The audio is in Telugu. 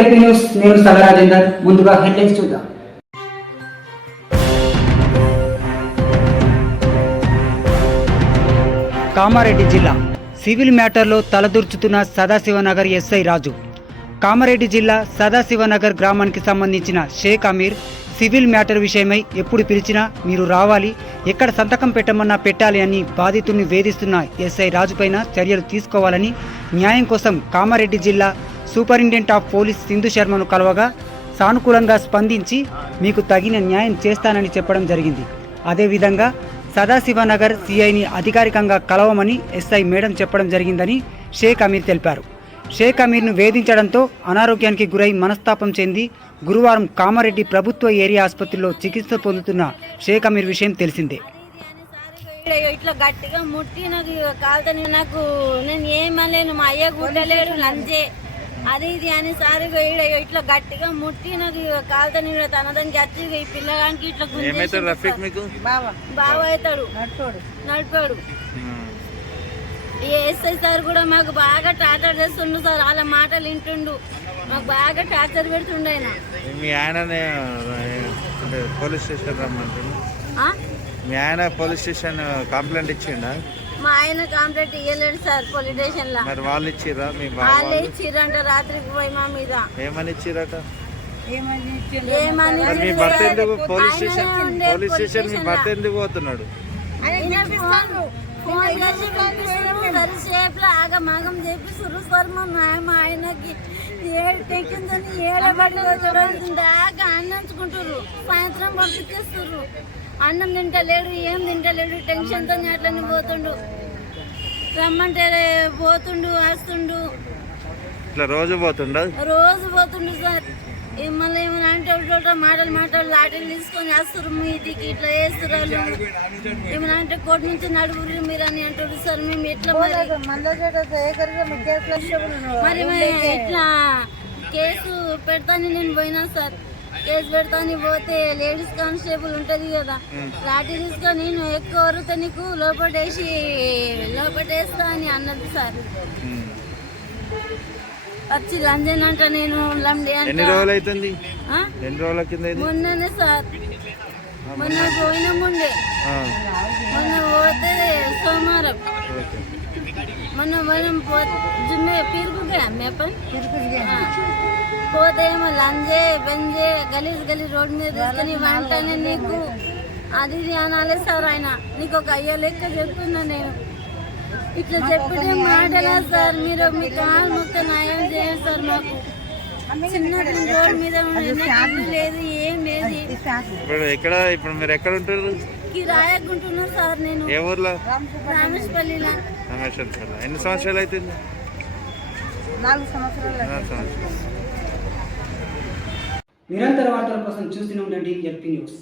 LP news. నేను సగ రాజేందర్. ముందుగా హెడ్లైన్స్ చూద్దాం. కామారెడ్డి జిల్లా సివిల్ మ్యాటర్లో తలదూర్చుతున్న సదాశివనగర్ ఎస్ఐ రాజు. కామారెడ్డి జిల్లా సదాశివనగర్ గ్రామానికి సంబంధించిన షేక్ అమీర్ సివిల్ మ్యాటర్ విషయమై ఎప్పుడు పిలిచినా మీరు రావాలి, ఎక్కడ సంతకం పెట్టమన్నా పెట్టాలి అని బాధితుడిని వేధిస్తున్న ఎస్ఐ రాజుపైన చర్యలు తీసుకోవాలని న్యాయం కోసం కామారెడ్డి జిల్లా సూపరింటెండెంట్ ఆఫ్ పోలీస్ సింధు శర్మను కలవగా సానుకూలంగా స్పందించి మీకు తగిన న్యాయం చేస్తానని చెప్పడం జరిగింది. అదేవిధంగా సదాశివనగర్ సిఐని అధికారికంగా కలవమని ఎస్ఐ మేడం చెప్పడం జరిగిందని షేక్ అమీర్ తెలిపారు. షేక్ అమీర్ను వేధించడంతో అనారోగ్యానికి గురై మనస్తాపం చెంది గురువారం కామారెడ్డి ప్రభుత్వ ఏరియా ఆసుపత్రిలో చికిత్స పొందుతున్న షేక్ అమీర్ విషయం తెలిసిందే. ఇట్లా గట్టిగా ముట్టి నాకు కాలుతని నాకు నేను ఏమలేను, మా అయ్య గుడ్డలేడు లంచే అది ఇది అని సార్ ఇట్లా గట్టిగా ముట్టి నాకు కాలుతని తనదని చచ్చి ఈ పిల్లగానికి ఇట్లా బావ అవుతాడు నడిపాడు. ఎస్ఐ సార్ కూడా మాకు బాగా టార్చర్ చేస్తుండు సార్, వాళ్ళ మాటలు వింటుండు, మాకు బాగా టార్చర్ పెడుతుండు. ఆయన పోలీస్ స్టేషన్ కంప్లైంట్ ఇచ్చిండా? మా ఆయన కంప్లైంట్ ఇవ్వలేడు సార్ పోలీస్ స్టేషన్ లో. మరి వాళ్ళు ఇచ్చిర్రా? వాళ్ళే ఇచ్చిర్రంట రాత్రికి పోయి మా మీద. ఏమని ఇచ్చిరట? ఏమని పోలీస్ స్టేషన్ మీ భర్త ఎందుకు పోతున్నాడు? సేపులో ఆగమాగం చేపిస్తున్నారు సార్. మా ఆయనకి ఏడెక్కిందని ఏడబడి దాకా అన్నంచుకుంటారు, సాయంత్రం పంపించేస్తారు. అన్నం తింటలేడు, ఏం తింటలేడు, టెన్షన్తో అట్లనే పోతుండు. రమ్మంటే పోతుండు, వస్తుండు, రోజు పోతుండు సార్. మళ్ళీ ఏమైనా అంటే మాటలు లాఠీలు తీసుకొని వేస్తారు, మీదికి ఇట్లా వేస్తారు. ఏమైనా అంటే కోర్టు నుంచి నడుగురు మీరు అని అంటారు సార్. మేము ఎట్లా మరి ఇట్లా కేసు పెడతాను నేను పోయినా సార్. కేసు పెడతాను పోతే లేడీస్ కానిస్టేబుల్ ఉంటుంది కదా, లాఠీ తీసుకొని నువ్వు ఎక్కువ వరితే నీకు లోపటేస్తా అని అన్నది సార్. వచ్చి లంజన్ అంట నేను లండి మొన్ననే సార్, మొన్న పోయిన ముందే, మొన్న పోతే సోమవారం, మొన్న మనం జుమ్మే పీరుకుగా మేపన్ పోతే ఏమో లంజే బెంజే గలీజ్ రోడ్ మీద తీసుకొని వెంటనే నీకు అది అనాలే సార్. ఆయన నీకు ఒక అయ్యో లెక్క చెప్తున్నా నేను, ఇట్లా చెప్పితే మాటలా సార్. మీరు మీ కాలు మొత్తం న్యాయం చేయండి సార్. మాకు చిన్న రోడ్ మీద లేదు, ఏం లేదు. ఇప్పుడు మీరు ఎక్కడ ఉంటారు? కిరాయకుంటున్నా సార్ నేను. ఏ ఊర్లో? రామేశ్వరిలో. ఎన్ని సంవత్సరాలు అవుతుంది? 4 సంవత్సరాలు. నిరంతర వార్తల కోసం చూస్తూనే ఉండండి ఎల్పీ న్యూస్.